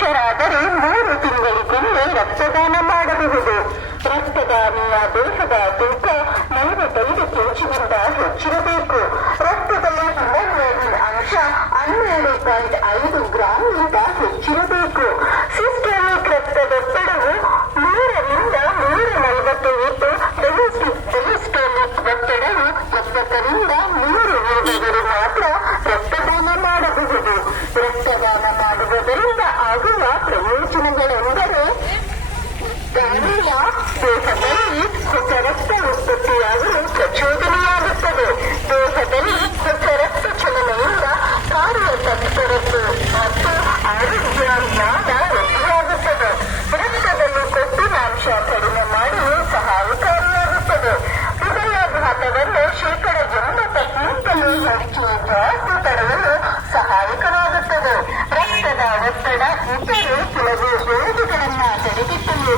ಪುರುಷರಾದರೆ ಮೂರು ತಿಂಗಳಿಗೊಮ್ಮೆ ರಕ್ತದಾನ ಮಾಡಬಹುದು. ರಕ್ತದಾನಿಯ ದೇಹದ ತೂಕ ಮೂವತ್ತೈದು ಕೆಜಿಗಿಂತ ಹೆಚ್ಚಿರಬೇಕು. ರಕ್ತದಲ್ಲಿ ಹಿಮೋಗ್ಲೋಬಿನ್ ಅಂಶ ಹನ್ನೆರಡು ಪಾಯಿಂಟ್ ಐದು ಗ್ರಾಮ್ಗಿಂತ ಹೆಚ್ಚಿರಬೇಕು. ಸಿಸ್ಟಮಿಕ್ ರಕ್ತದೊತ್ತಡವು ನೂರರಿಂದ ನೂರ ನಲವತ್ತು ಇದ್ದು ಡೊಮೆಸ್ಟಿಕ್ ಒತ್ತಡವು ಎಪ್ಪತ್ತರಿಂದ ನೂರು ಮಾತ್ರ ರಕ್ತದಾನ ಮಾಡಬಹುದು. ರಕ್ತದಾನ ಮಾಡುವುದರಿಂದ ದೇಹದಲ್ಲಿ ಹೊಸ ರಕ್ತ ಉತ್ಪತ್ತಿಯಾಗಲು ಪ್ರಚೋದನೆಯಾಗುತ್ತದೆ. ದೇಹದಲ್ಲಿ ಹೊಸ ರಕ್ತ ಚಲನೆಯಿಂದ ಕಾರ್ಯತತ್ಪರತೆ ಮತ್ತು ಆರೋಗ್ಯ, ಜ್ಞಾನ ವೃದ್ಧಿಯಾಗುತ್ತದೆ. ರಕ್ತದಲ್ಲಿ ಕೊಬ್ಬಿನಾಂಶ ಕಡಿಮೆ ಮಾಡಿ ಸಹಾಯಕಾರಿಯಾಗುತ್ತದೆ ಹೃದಯಾಘಾತವನ್ನು ಶೇಕಡ ಎಂಬತ್ತಕ್ಕಿಂತಲೂ ಹೆಚ್ಚು ಜಾಸ್ತಿ ತಡೆಯಲು ಸಹಾಯಕವಾಗುತ್ತದೆ. ರಕ್ತದ ಒತ್ತಡ ಇತರೆ ಕೆಲವು ರೋಗಗಳನ್ನ ತಡೆಗಟ್ಟಲು